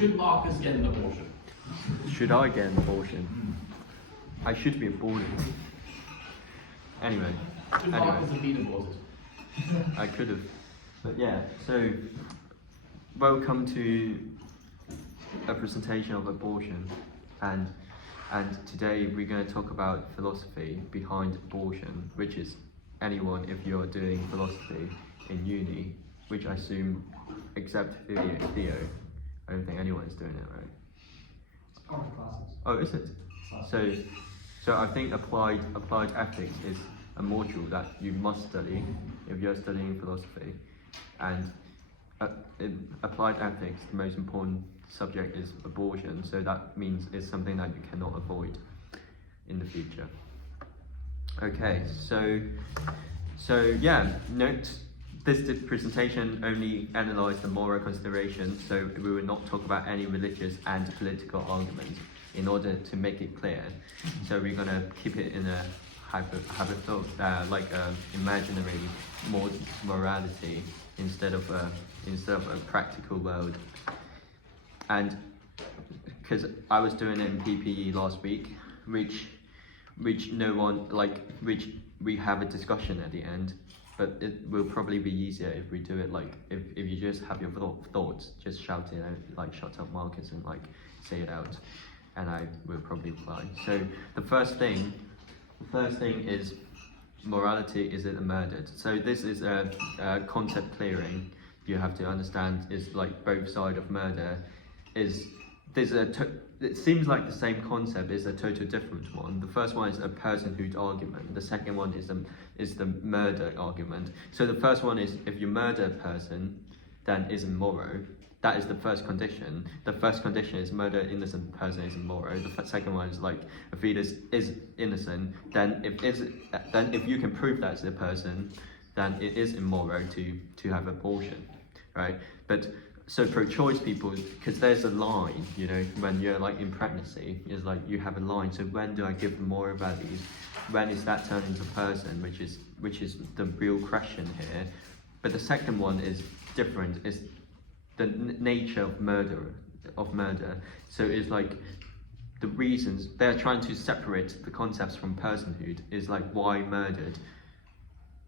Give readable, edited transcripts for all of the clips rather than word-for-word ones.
Should Marcus get an abortion? Should I get an abortion? I should be aborted. Anyway. Should Marcus have been aborted? I could have. But yeah, so welcome to a presentation of abortion, and today we're going to talk about philosophy behind abortion, which is anyone, if you're doing philosophy in uni, which I assume, except Theo, I don't think anyone is doing it, right? It's part of the classes. Oh, is it? So I think applied ethics is a module that you must study if you're studying philosophy, and in applied ethics, the most important subject is abortion. So that means it's something that you cannot avoid in the future. Okay, so yeah, note this presentation only analysed the moral considerations, so we will not talk about any religious and political arguments in order to make it clear. So we're gonna keep it in a imaginary morality instead of a practical world. And because I was doing it in PPE last week, which we have a discussion at the end, but it will probably be easier if we do it if you just have your thoughts, just shout it out, shut up Marcus, and say it out, and I will probably reply. So the first thing is morality. Is it murdered? So this is a concept clearing. You have to understand is both sides of murder. It seems like the same concept is a total different one. The first one is a personhood argument. The second one is the murder argument. So the first one is if you murder a person, then isn't moral. That is the first condition. The first condition is murder innocent person is immoral. The second one is a fetus is innocent. Then if you can prove that's the person, then it is immoral to have abortion, right? But so pro-choice people, because there's a line, when you're in pregnancy, is you have a line. So when do I give them moral values? When is that turned into person? Which is the real question here. But the second one is different. Is the nature of murder. So it's the reasons they're trying to separate the concepts from personhood. Is why murdered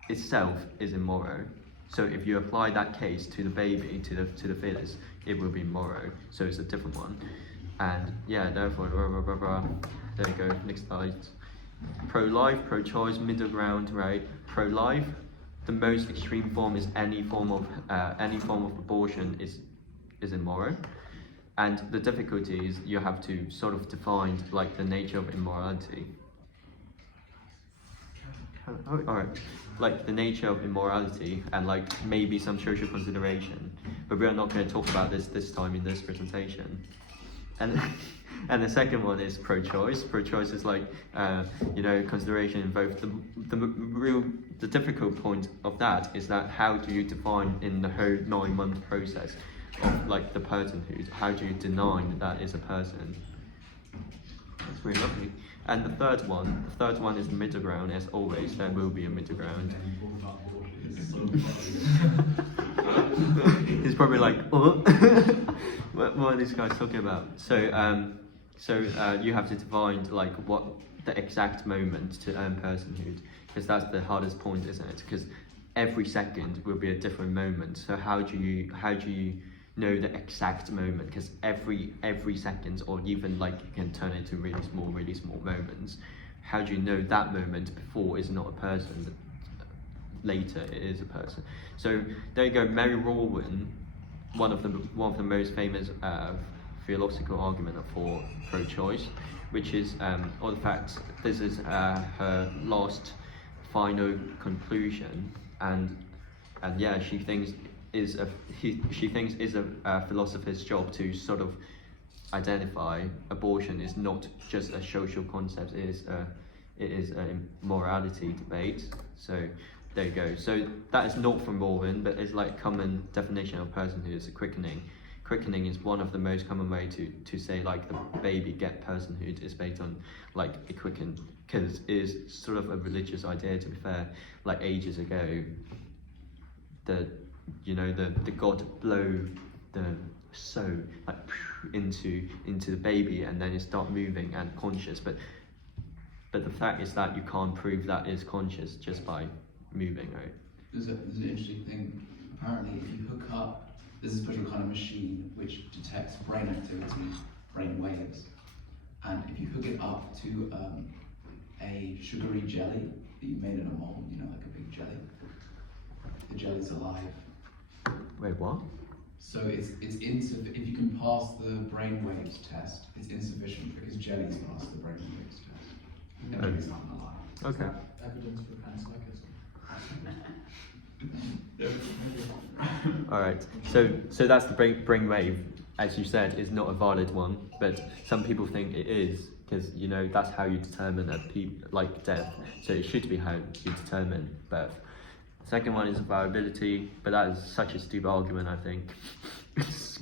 itself is immoral. So if you apply that case to the baby, to the fetus, it will be moral. So it's a different one. And yeah, therefore, there you go. Next slide. Pro-life, pro-choice, middle ground, right? Pro-life. The most extreme form is any form of abortion is immoral, and the difficulty is you have to sort of define the nature of immorality. All right, the nature of immorality and maybe some social consideration, but we are not going to talk about this time in this presentation. And the second one is pro-choice. Pro-choice is consideration in both. The difficult point of that is that how do you define in the whole 9-month process of the personhood? How do you deny that is a person? That's really lovely. And the third one is the middle ground. As always, there will be a middle ground. He's probably what are these guys talking about? So you have to define what the exact moment to earn personhood, because that's the hardest point, isn't it? Because every second will be a different moment. So how do you know the exact moment? Because every second, or even you can turn it to really small moments. How do you know that moment before is not a person, but later it is a person? So there you go. Mary Rowan, one of the most famous philosophical argument for pro-choice, which is all the facts. This is her last final conclusion, and yeah, she thinks is a philosopher's job to sort of identify abortion is not just a social concept. It is a morality debate. So there you go. So that is not from Rowan, but it's common definition of personhood is a quickening. Quickening is one of the most common way to say the baby get personhood is based on a quicken, because it is sort of a religious idea, to be fair. Ages ago, the god blow the so like into the baby, and then it start moving and conscious. But the fact is that you can't prove that it's conscious just by moving, right? There's an interesting thing. Apparently, if you hook up, there's a special kind of machine which detects brain activity, brain waves, and if you hook it up to a sugary jelly that you made in a mold, you know, like a big jelly, the jelly's alive. Wait, what? So it's insufficient. If you can pass the brain waves test, it's insufficient because jellies pass the brain waves test. And jellies aren't alive. Okay. Evidence for panpsychism. All right. So that's the brain wave, as you said, is not a valid one, but some people think it is, because you know that's how you determine like death. So it should be how you determine birth. Second one is variability, but that is such a stupid argument, I think.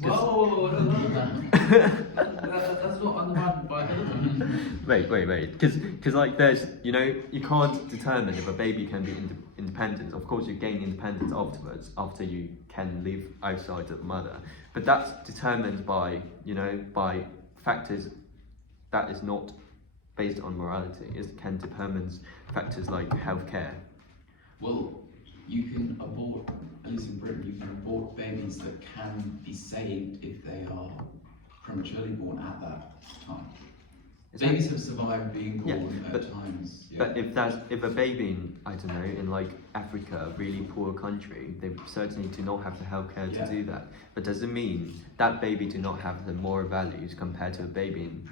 Whoa, that's not undermined by anything. Wait, because like there's, you know, you can't determine if a baby can be independent. Of course, you gain independence afterwards, after you can live outside of the mother. But that's determined by, you know, by factors that is not based on morality. It can determine factors like healthcare. Well, you can abort, at least in Britain, you can abort babies that can be saved if they are prematurely born at that time. Babies have survived being born at times. Yeah. But if a baby in, I don't know, in like Africa, a really poor country, they certainly do not have the healthcare to do that. But does it mean that baby do not have the moral values compared to a baby in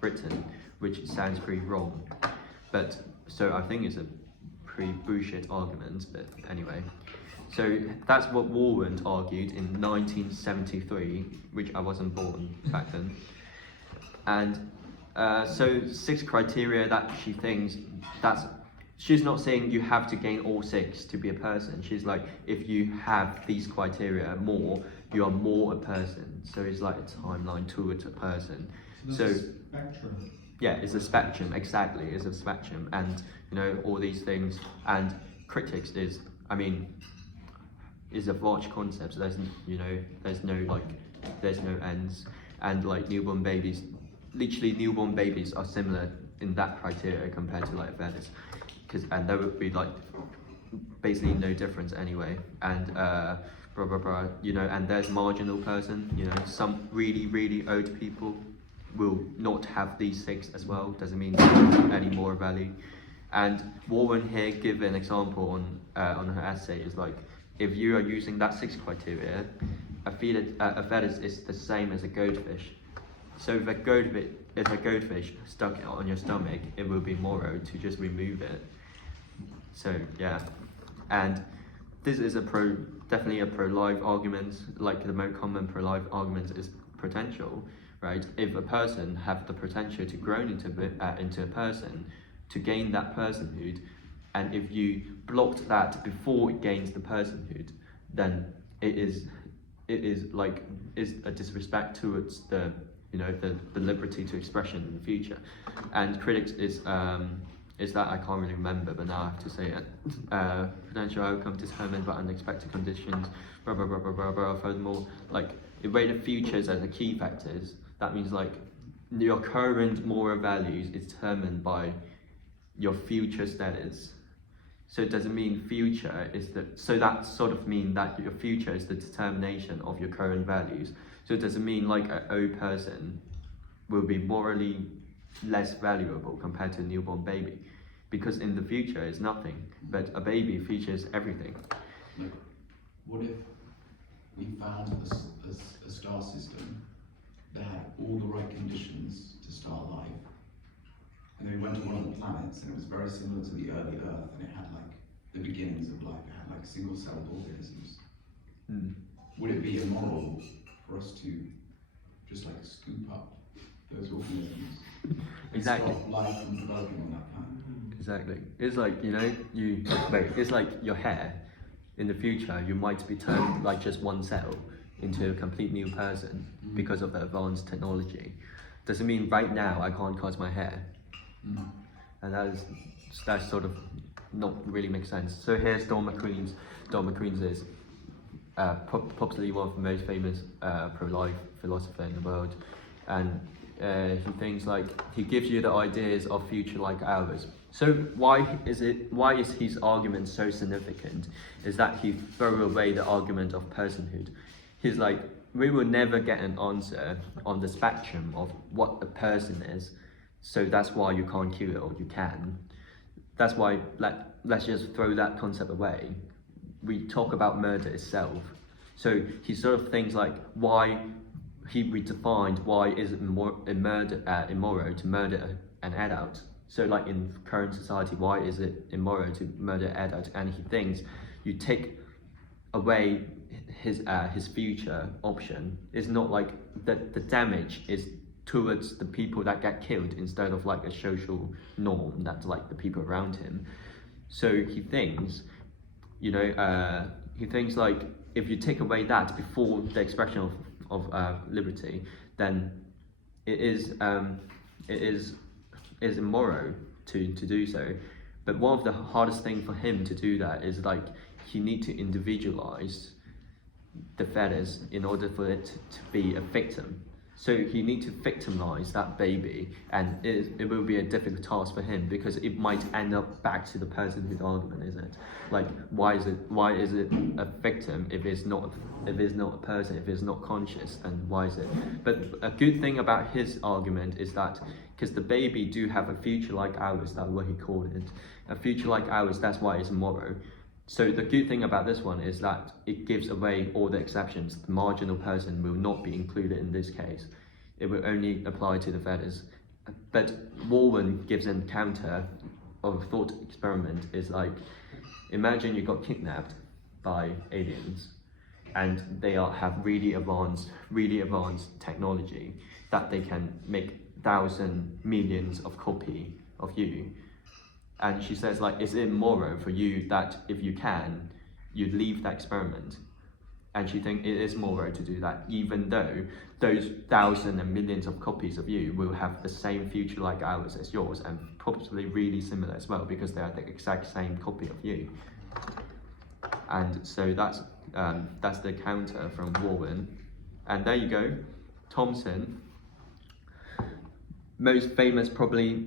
Britain, which sounds pretty wrong. But so I think it's a pretty bullshit argument, but anyway. So that's what Warren argued in 1973, which I wasn't born back then. And so 6 criteria that she thinks, she's not saying you have to gain all 6 to be a person. She's like, if you have these criteria more, you are more a person. So it's like a timeline towards a person. So spectrum. Yeah, it's a spectrum, exactly, it's a spectrum, and you know, all these things. And critics is, I mean, is a large concept, so there's, you know, there's no ends. And like newborn babies, literally newborn babies are similar in that criteria compared to like feathers, and there would be like basically no difference anyway. And you know, and there's marginal person, you know, some really old people will not have these 6 as well, doesn't mean any more value. And Warren here give an example on her essay is like, if you are using that 6 criteria, a fetus is the same as a goldfish. So if a goldfish stuck on your stomach, it will be moral to just remove it. So yeah, and this is definitely a pro-life argument. Like the most common pro-life argument is potential, right? If a person have the potential to grow into a person, to gain that personhood, and if you blocked that before it gains the personhood, then it is a disrespect towards the, you know, the liberty to expression in the future. And critics is that I can't really remember, but now I have to say it. Potential outcome determined by unexpected conditions. Blah blah blah blah blah blah. Furthermore, like if rated futures as the key factors, that means like your current moral values is determined by your future status. So it doesn't mean future is so that sort of mean that your future is the determination of your current values. So it doesn't mean like an old person will be morally less valuable compared to a newborn baby, because in the future it's nothing, but a baby features everything. Like, what if we found a star system that had all the right conditions to start life, and then we went to one of the planets and it was very similar to the early Earth, and it had like the beginnings of life, it had like single-celled organisms. Would it be immoral for us to just like scoop up those organisms? Exactly. Stop life from developing on that planet? Exactly. It's like, you know, it's like your hair. In the future, you might be turned like just one cell into a complete new person because of the advanced technology. Doesn't mean right now I can't cut my hair. And that sort of not really makes sense. So here's Don McQueen's is, possibly one of the most famous pro-life philosopher in the world, and he thinks like he gives you the ideas of future like ours. So why is his argument so significant? Is that he throw away the argument of personhood. He's like, we will never get an answer on the spectrum of what a person is, so that's why you can't kill it, or you can. That's why let's just throw that concept away. We talk about murder itself. So he sort of thinks like why he redefined why is it immoral to murder an adult. So like in current society, why is it immoral to murder an adult? And he thinks you take away his future option. It's not like the damage is towards the people that get killed instead of like a social norm that's like the people around him. So he thinks, he thinks like if you take away that before the expression of liberty, then it is immoral to do so. But one of the hardest things for him to do that is like he need to individualize the fetus in order for it to be a victim. So he need to victimize that baby, and it will be a difficult task for him because it might end up back to the personhood argument, isn't it? Like why is it a victim if it's not a person, if it's not conscious, and why is it? But a good thing about his argument is that because the baby do have a future like ours, that's what he called it, a future like ours, that's why it's immoral. So the good thing about this one is that it gives away all the exceptions. The marginal person will not be included in this case. It will only apply to the fetus. But Warren gives a counter of a thought experiment is like, imagine you got kidnapped by aliens and they have really advanced technology that they can make thousands, millions of copy of you. And she says like, is it immoral for you that if you can, you'd leave that experiment? And she thinks it is moral to do that, even though those thousands and millions of copies of you will have the same future like ours as yours, and probably really similar as well, because they are the exact same copy of you. And so that's the counter from Warren. And there you go, Thomson, most famous probably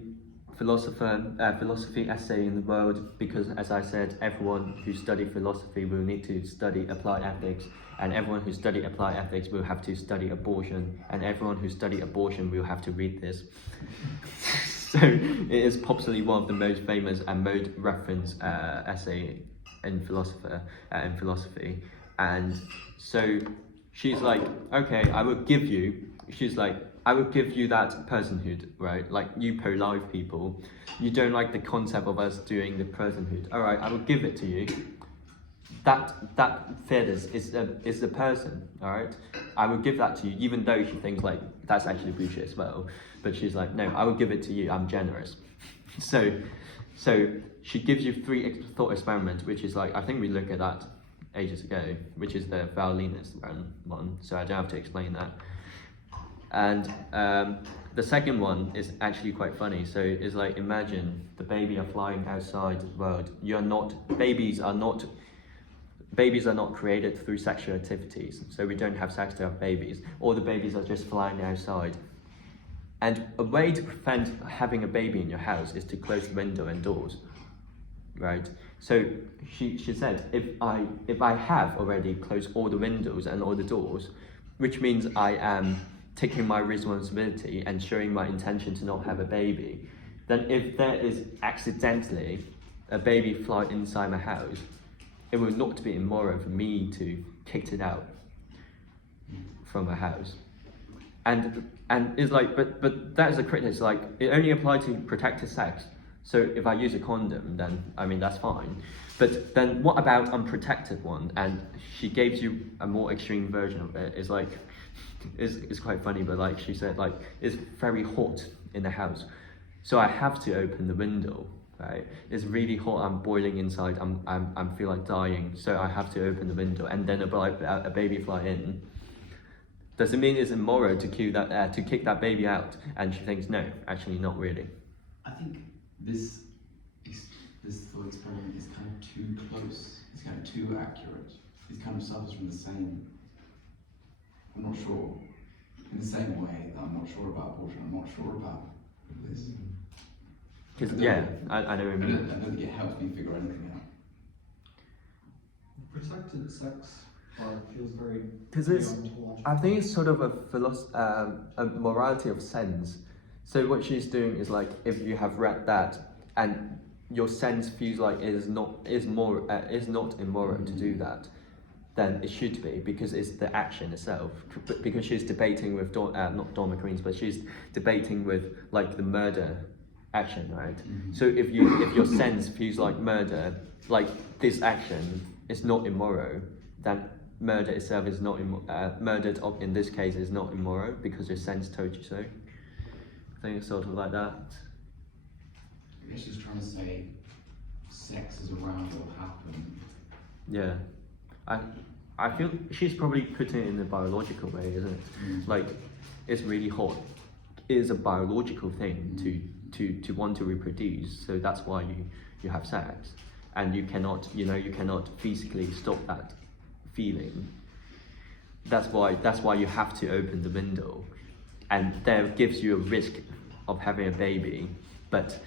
philosophy essay in the world, because as I said, everyone who studies philosophy will need to study applied ethics, and everyone who studies applied ethics will have to study abortion, and everyone who studies abortion will have to read this. So it is possibly one of the most famous and most referenced essay in philosophy. And so she's like, okay, I will give you that personhood, right? Like you pro-life people, you don't like the concept of us doing the personhood. All right, I will give it to you. That fetus is the person, all right? I will give that to you, even though she thinks like that's actually bullshit as well. But she's like, no, I will give it to you. I'm generous. So she gives you 3 thought experiments, which is like, I think we looked at that ages ago, which is the violinist one. So I don't have to explain that. And the second one is actually quite funny. So it's like, imagine the baby are flying outside the world. Babies are not created through sexual activities. So we don't have sex to have babies. All the babies are just flying outside. And a way to prevent having a baby in your house is to close the window and doors, right? So she said, if I have already closed all the windows and all the doors, which means I am taking my responsibility and showing my intention to not have a baby, then if there is accidentally a baby fly inside my house, it will not be immoral for me to kick it out from my house. And it's like, but that is a criticism. It's like, it only applies to protected sex. So if I use a condom, then I mean that's fine. But then what about unprotected one? And she gave you a more extreme version of it. It's like, it's quite funny, but like she said, like it's very hot in the house, so I have to open the window. Right? It's really hot. I'm boiling inside. I feel like dying, so I have to open the window, and then a baby fly in. Does it mean it's immoral to kick that baby out? And she thinks no, actually not really. I think this thought experiment is kind of too close. It's kind of too accurate it kind of suffers from the same, I'm not sure, in the same way that I'm not sure about abortion, I'm not sure about this. Because yeah, I know what you I mean. don't think it helps me figure anything out. Protected sex part feels very 'Cause it's- ontological. I think it's sort of a morality of sense. So what she's doing is like, if you have read that and your sense feels like it is not immoral to do that, then it should be, because it's the action itself. Because she's debating with not Dawn McCrean's, but she's debating with like the murder action, right? So if your sense feels like murder, like this action is not immoral, then murder itself is not murdered in this case is not immoral because your sense told you so. I think it's sort of like that. I guess she's trying to say sex is around what happen. Yeah, I feel she's probably putting it in a biological way, isn't it? Like, it's really hot. It is a biological thing to want to reproduce, so that's why you have sex, and you cannot physically stop that feeling. That's why you have to open the window, and that gives you a risk of having a baby, but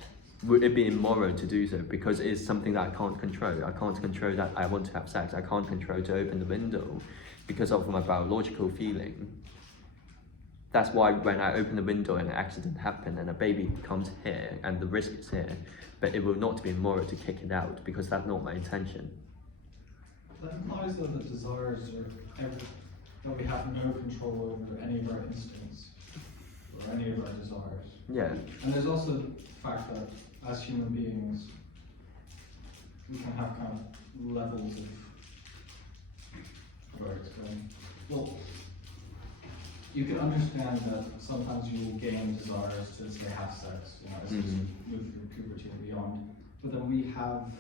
would it be immoral to do so? Because it's something that I can't control. I can't control that I want to have sex. I can't control to open the window because of my biological feeling. That's why when I open the window and an accident happens and a baby comes here and the risk is here, but it will not be immoral to kick it out because that's not my intention. That implies though that desires are that we have no control over any of our instincts or any of our desires. Yeah. And there's also the fact that as human beings, we can have kind of levels of, how do I explain? Well, you can understand that sometimes you will gain desires to say have sex, as you move through puberty and beyond. But then we have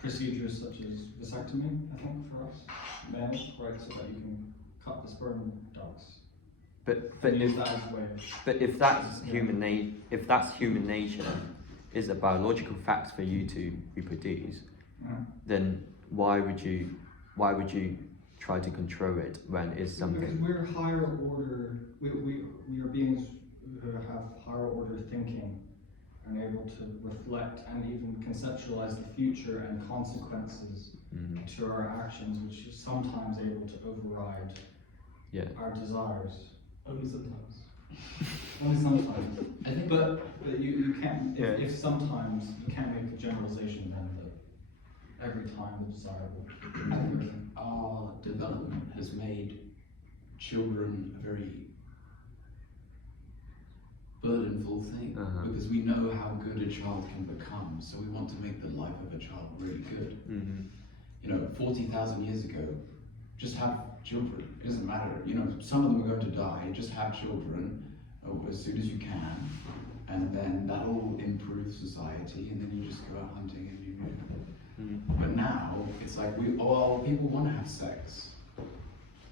procedures such as vasectomy, I think, for us, males, right, so that you can cut the sperm ducts. But And use if that as a way of if that's human nature, is a biological fact for you to reproduce, then why would you try to control it when it's Because something? we're higher order, we are beings who have higher order thinking and able to reflect and even conceptualize the future and consequences to our actions, which is sometimes able to override our desires. Only sometimes. Only sometimes. I think But you can't, Yeah. if sometimes, you can't make a generalization then that every time the desire will. I think our development has made children a very burdenful thing because we know how good a child can become, so we want to make the life of a child really good. 40,000 years ago, just have children. It doesn't matter. Some of them are going to die. Just have children as soon as you can, and then that'll improve society, and then you just go out hunting and you But now it's like people want to have sex,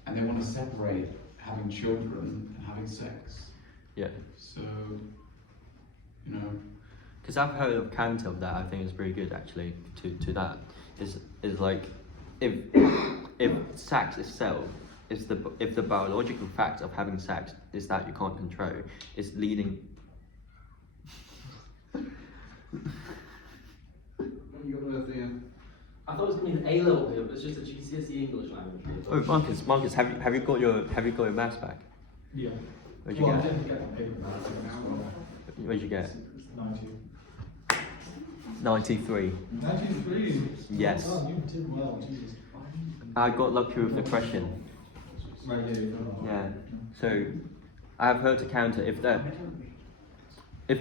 and they want to separate having children and having sex. Yeah. So, Because I've heard of counter of that. I think it's very good actually. To that is like if sex itself is if the biological fact of having sex is that you can't control, is leading. You got another thing? I thought it was going to be an A-level here, but it's just a GCSE English language. Oh, Marcus, have you got your maths back? Yeah. What'd you I get? didn't get the paper. What'd you get? 90. 93. 93? Yes. Oh, you did well, Jesus. I got lucky with the question. Right, Yeah. So I have heard to counter if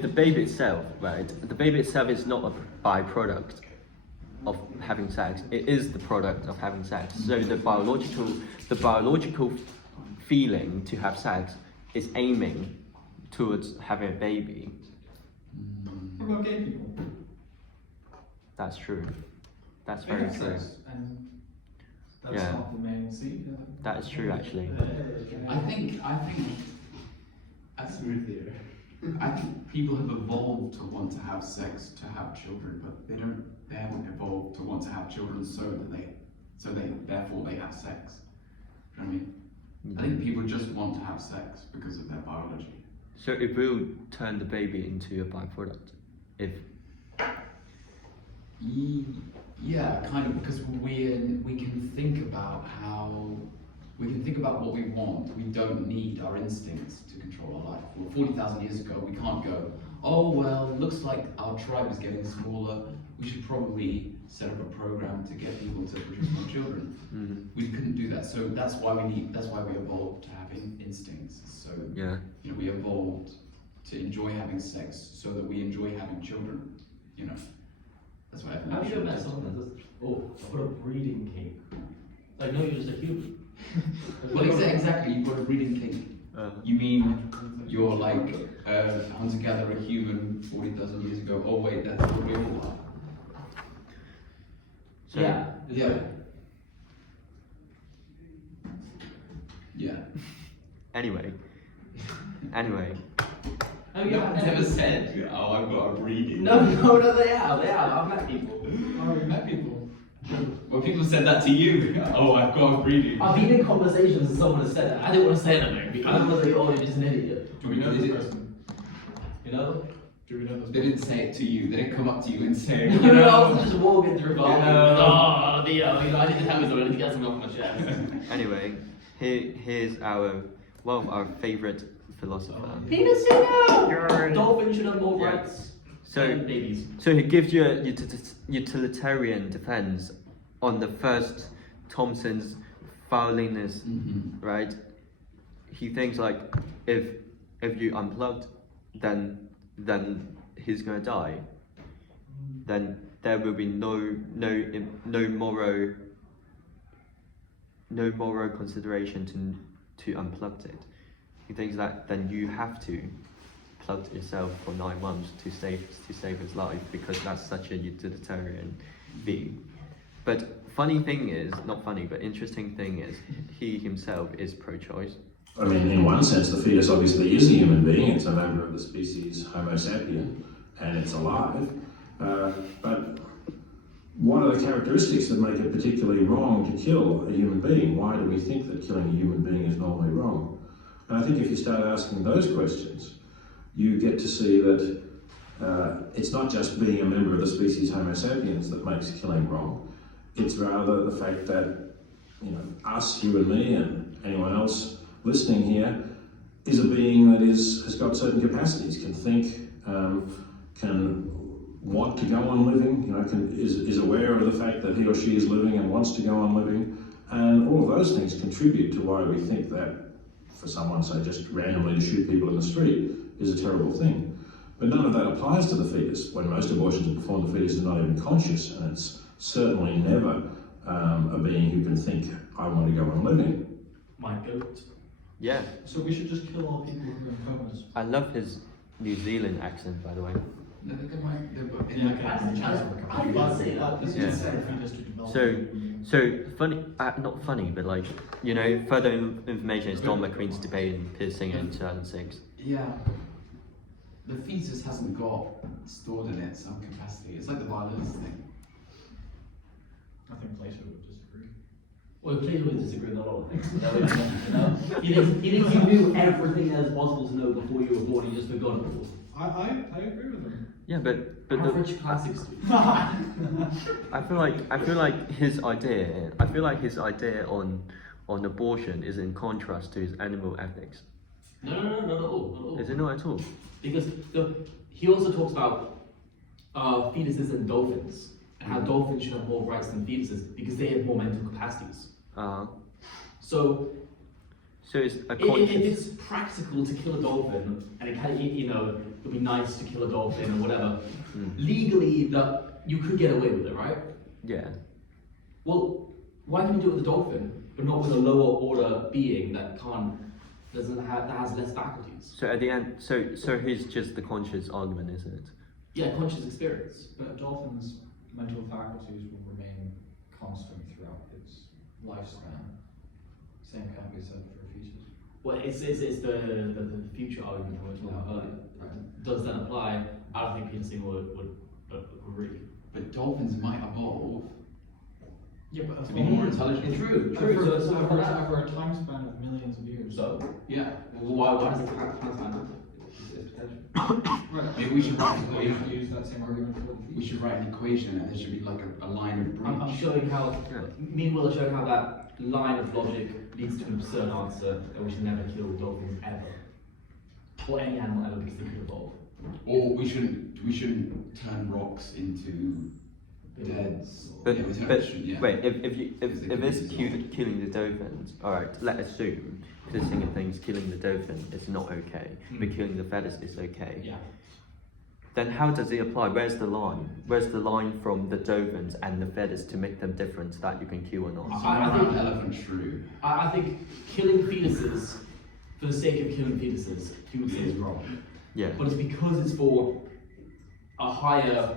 the baby itself, right? The baby itself is not a byproduct of having sex. It is the product of having sex. So the biological feeling to have sex is aiming towards having a baby. What about gay people? That's true. That's They very have true. sex, and that's Yeah. not the main scene. That is true actually. I think that's really. I think people have evolved to want to have sex to have children, but they haven't evolved to want to have children so that they so therefore they have sex. Do you know what I mean? I think people just want to have sex because of their biology. So it will turn the baby into a byproduct. If Yeah, kind of, because we can think about what we want. We don't need our instincts to control our life. Well, 40,000 years ago, we can't go, oh well, looks like our tribe is getting smaller. We should probably set up a program to get people to produce more children. We couldn't do that, so that's why we evolved to having instincts. So yeah, you know, we evolved to enjoy having sex so that we enjoy having children. You know, that's why. Have you ever met someone that says, oh, I've got a breeding kink? Like, no, you're just a human. Well, exactly. You've got a breeding kink. You mean you're like a hunter-gatherer human 40,000 years ago? Oh wait, that's what we all are. So, yeah. Yeah. Yeah. Anyway. Oh, yeah. No one's ever said, oh, I've got a breeding. No, they have. I've met people. I've met people. Well, people said that to you. Oh, I've got a breeding. I've been in conversations and someone has said that. I didn't want to say anything. I don't want to say, oh, you're just an idiot. Do we know this person? You know? Do we know this? They didn't say it to you. They didn't come up to you and say, You know, I was just walking through Bali. Yeah. Oh, you know, I didn't tell me something. I need to get something off my chest. Anyway, here's our favorite philosopher. Penis singer! Dolphins should have more Yeah. rights So than babies. So he gives you a utilitarian defense on the first Thompson's fouliness, right? He thinks like if you unplugged, then he's gonna die. Then there will be no moral consideration to unplug it. He thinks that then you have to plug yourself for 9 months to save his life because that's such a utilitarian view. But funny thing is, not funny, but interesting thing is, he himself is pro-choice. I mean, in one sense, the fetus obviously is a human being. It's a member of the species Homo sapien, and it's alive. But what are the characteristics that make it particularly wrong to kill a human being? Why do we think that killing a human being is normally wrong? And I think if you start asking those questions, you get to see that it's not just being a member of the species Homo sapiens that makes killing wrong. It's rather the fact that, you know, us, you and me, and anyone else listening here, is a being that has got certain capacities, can think, can want to go on living, you know, is aware of the fact that he or she is living and wants to go on living, and all of those things contribute to why we think that for someone, say, just randomly to shoot people in the street is a terrible thing. But none of that applies to the fetus. When most abortions are performed, the fetus is not even conscious, and it's certainly never a being who can think, I want to go on living. My goat. Yeah, So we should just kill all people who are in comas. I love his New Zealand accent, by the way. No, they might. I didn't say that. Yeah. So funny, not funny, but like, you know, further information is Don McQueen's debate in Piercing in 2006. Yeah. The fetus hasn't got stored in it some capacity. It's like the violence thing. I think Plato would disagree. Well, Plato would disagree with a lot of things. You know? He thinks you knew everything that is possible to know before you were born. You just forgot it all. I agree with him. Yeah, but the, Average classic student. I feel like his idea on abortion is in contrast to his animal ethics. No, not at all. Not at all. Is it not at all? Because he also talks about fetuses and dolphins, and how dolphins should have more rights than fetuses because they have more mental capacities. So it's a if conscious. it's practical to kill a dolphin, and it can, you know, it would be nice to kill a dolphin or whatever, legally that you could get away with it, right? Yeah. Well, why can you do it with a dolphin, but not with a lower order being that has less faculties? So at the end, so he's just the conscious argument, isn't it? Yeah, conscious experience. But a dolphin's mental faculties will remain constant throughout its lifespan. Same can't be said for a fetus. Well, it's the future argument we were talking about earlier. Right. Does that apply? I don't think Peter Singer would agree. But dolphins might evolve Yeah, but to be more intelligent. True. So for that, over a time span of millions of years. so Yeah. well, why does the trans man it's potential? Right. Maybe we should write an We equation. use that same argument for the We future. should write an equation, and there should be like a line of breach. I'm showing how, Yeah. me and Will are showing how that line of logic leads to an absurd answer that we should never kill dolphins ever. Or any animal ever because they could evolve. Or we shouldn't turn rocks into deads. But, yeah, we turn- but shouldn't- yeah. wait, if it's killing the dolphins, alright, let's assume this thing of things killing the dolphin is not okay, but killing the feathers is okay. Yeah. Then how does it apply? Where's the line? Where's the line from the dolphins and the feathers to make them different so that you can kill or not? I think- elephant shrew. I think killing fetuses for the sake of killing fetuses, you would say is wrong. Yeah. But it's because it's for a higher,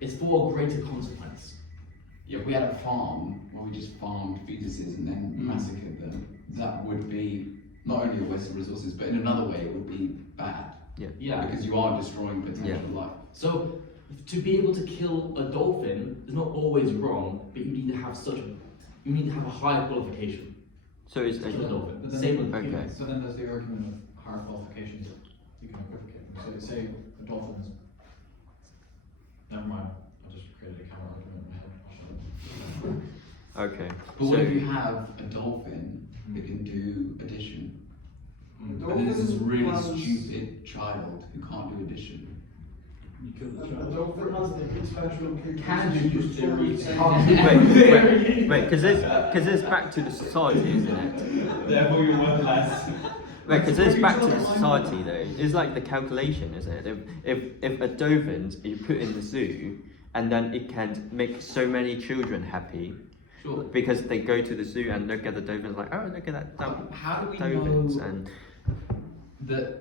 it's for a greater consequence. Yeah, if we had a farm where we just farmed fetuses and then massacred them, that would be not only a waste of resources, but in another way it would be bad. Yeah. Because you are destroying potential life. So to be able to kill a dolphin is not always wrong, but you need to have you need to have a higher qualification So it's to kill a dolphin. But then- Same with Okay. humans. So then there's the argument of higher qualifications. You can equivocate them. So say a dolphin is. Never mind. I just created a counter argument in my head. I'll shut up. okay. But what So if you have a dolphin that can do addition? Mm. And then there's this really stupid child who can't do addition. You killed the A child. dolphin has the potential Can you use theory? wait, because it's back to the society, isn't it? Therefore you're worth less. Right, because it's back to the society though. It's like the calculation, isn't it? If a dolphin you put in the zoo and then it can make so many children happy Sure. because they go to the zoo and look at the dolphins like, oh, look at that How do we dolphins know and the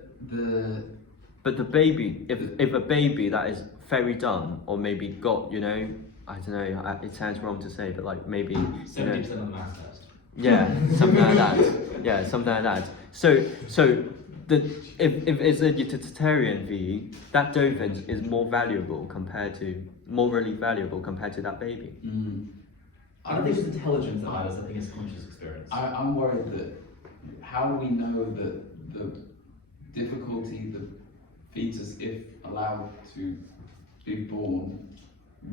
but the baby, if a baby that is very dumb or maybe got, you know, I don't know, it sounds wrong to say, but like maybe, you know, 70% of the mass test. yeah, something like that. Yeah, something like that. So if it's a utilitarian view, that dolphin is more morally valuable compared to that baby. I don't think it's intelligence that matters, I think it's conscious experience. I'm worried that how do we know that the difficulty the fetus, if allowed to be born,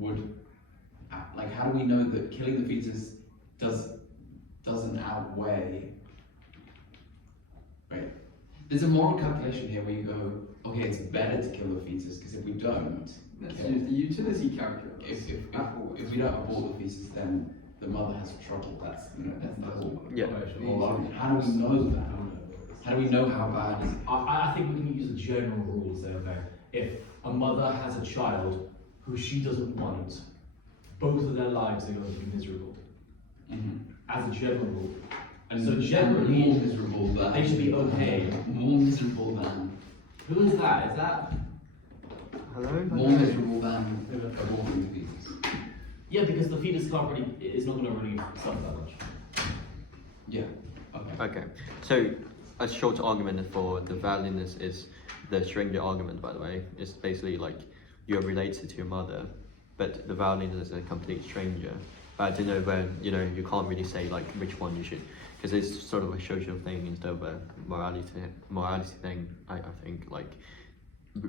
would like how do we know that killing the fetus doesn't outweigh? Right. There's a moral calculation here where you go, okay, it's better to kill the fetus because if we don't, Let's kill- use the utility calculus. if we don't abort the fetus, then the mother has trouble. That's the whole. Yeah. whole argument. How do we know that? How do we know how bad is it? I think we can use a general rule, say, okay, if a mother has a child who she doesn't want, both of their lives are going to be miserable, as a general rule. And So generally, more miserable than they should be okay. More miserable than Who is that? Is that? Hello? more miserable than aborting the fetus. Yeah, because the fetus can't really, is not going to really suffer that much. Yeah. Okay. Okay, so a short argument for the valueness is the stranger argument, by the way. It's basically like you're related to your mother, but the valueness is a complete stranger. But I don't know where, you know, you can't really say like which one you should, because it's sort of a social thing instead of a morality thing. I think like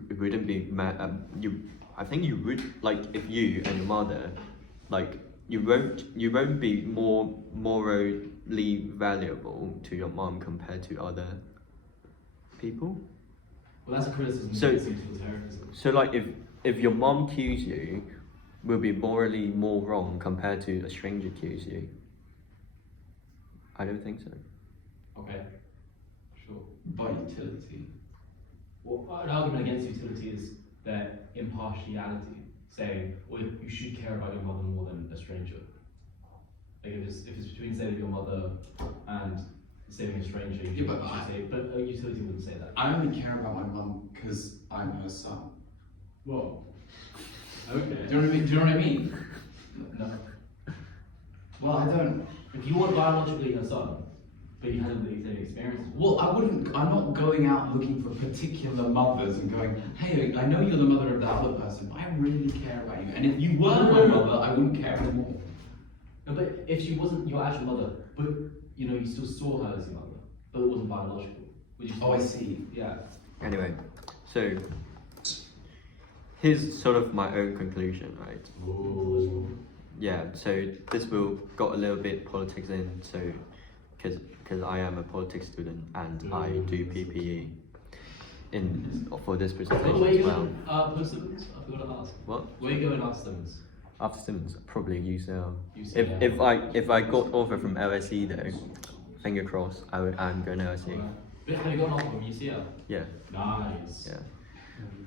it wouldn't be I think you would, like, if you and your mother, like, you won't be more morally valuable to your mom compared to other people. Well, that's a criticism So- against utilitarianism. So like if your mom kills you, will be morally more wrong compared to a stranger kills you. I don't think so. Okay, sure. By utility. Well, an argument against utility is their impartiality, saying, well, you should care about your mother more than a stranger. Like if it's between saving your mother and saving a stranger, you Yeah, should say, but a utility wouldn't say that. I only care about my mum because I'm her son. Whoa. Okay. Do you know what I mean? No. Well, I don't. If you want biologically her son, but you haven't the same experiences. Well, I'm not going out looking for particular mothers and going, hey, I know you're the mother of that other person, but I really care about you. And if you were my mother, I wouldn't care anymore. No, but if she wasn't your actual mother, but you know you still saw her as your mother, but it wasn't biological. Would you still? Oh, I see. Yeah. Anyway, so here's sort of my own conclusion, right? Ooh. Yeah, so this will got a little bit politics in, so because I am a politics student and I do PPE for this presentation Where are you as well. going? Post Simmons? I forgot to ask. What? Where are you going after Simmons? After Simmons, probably UCL. UCL. If I got offer from LSE though, finger crossed, I'm going to LSE. Have you got an offer from UCL? Yeah, Nice. yeah.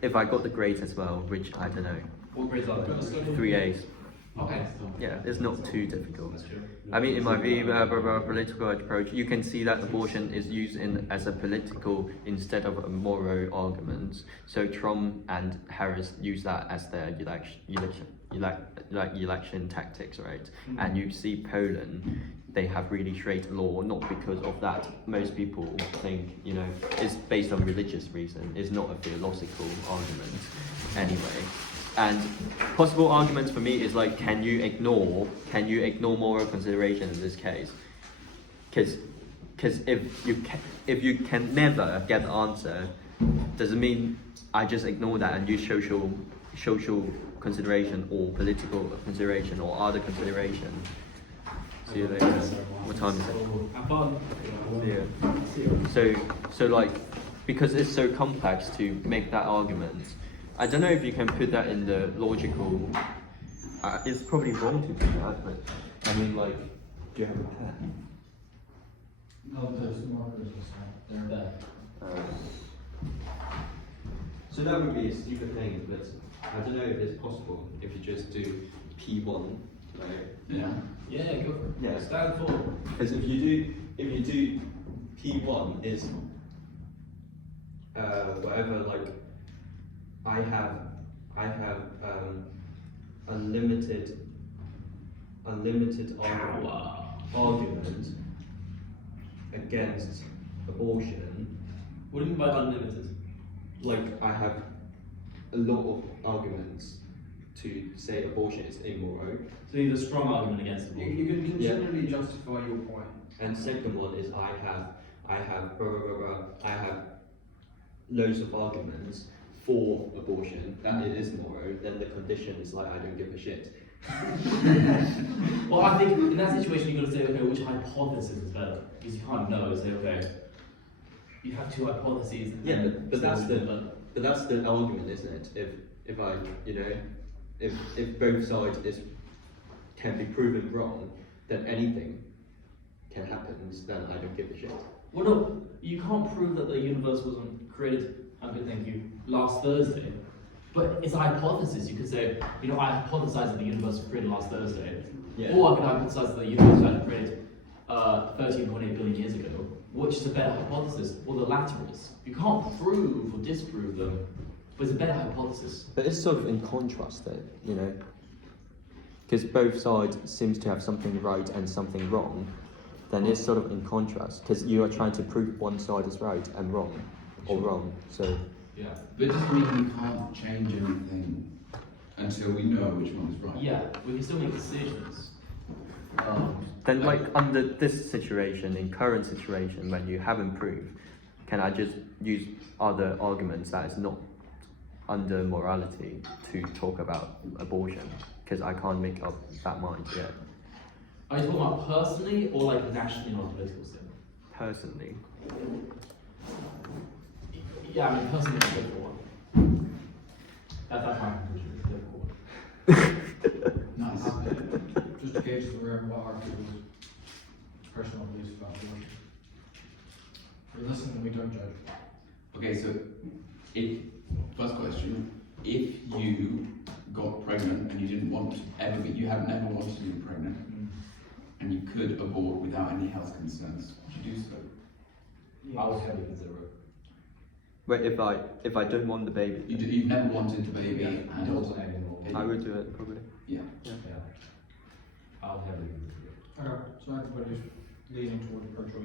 If I got the grades as well, which I don't know, What grades are they? 3 A's. Okay. Yeah, it's not too difficult. That's true. I mean, in my view, political approach, you can see that abortion is used as a political instead of a moral argument. So Trump and Harris use that as their election tactics, right? And you see Poland, they have really straight law, not because of that. Most people think, you know, it's based on religious reason. It's not a philosophical argument, anyway. And possible arguments for me is like, can you ignore moral consideration in this case? Because if you can never get the answer, does it mean I just ignore that and use social consideration or political consideration or other consideration? See you later. What time is it? Have fun. Yeah. So like, because it's so complex to make that argument, I don't know if you can put that in the logical. It's probably wrong to do that, but I mean, like, do you have a pen? No, there's markers and stuff. There. So that would be a stupid thing, but I don't know if it's possible if you just do P1, right? Yeah. Yeah, go for it. Yeah. Stand for. Because if you do P1 is whatever, like I have unlimited argument against abortion. What do you mean by unlimited? Like I have a lot of arguments to say abortion is immoral. So you need a strong argument against the You can Yeah. generally justify your point. And second one is I have blah blah blah blah. I have loads of arguments for abortion that it is moral. Then the condition is like I don't give a shit. Well, I think in that situation you've got to say, okay, which hypothesis is better? Because you can't know. Say, okay, you have two hypotheses. and Yeah, then but that's say the which one. but that's the argument, isn't it? If I if both sides can be proven wrong, then anything can happen. Then I don't give a shit. Well, no, you can't prove that the universe wasn't created. I'm good, thank you. Last Thursday, but it's a hypothesis. You could say, you know, I hypothesized that the universe was created last Thursday, Yeah. or I could hypothesize that the universe was actually created 13.8 billion years ago. Which is a better hypothesis? Well, the latter is. You can't prove or disprove them, but it's a better hypothesis. But it's sort of in contrast, though, you know, because both sides seems to have something right and something wrong. Then it's sort of in contrast because you are trying to prove one side is right and wrong, or wrong. So Yeah. But it doesn't mean we can't change anything until we know which one is right. Yeah, we can still make decisions. then, like under this situation, in current situation, when you haven't proved, can I just use other arguments that is not under morality to talk about abortion? Because I can't make up that mind yet. Are you talking about personally or like nationally on a political scene? Personally. Yeah, I mean personally, it's a difficult one. That's my conclusion. It's a difficult one. Nice. Just to gauge what our people's personal beliefs about abortion. We listen and we don't judge. Okay, so first question, if you got pregnant and you didn't want to you have never wanted to be pregnant, and you could abort without any health concerns, would you do so? I would heavily consider it. But if I don't want the baby, You've never wanted the baby, You and don't want anything more. I would do it probably. yeah. Yeah. I would heavily consider it. Okay, so everybody's leaning towards pro-choice.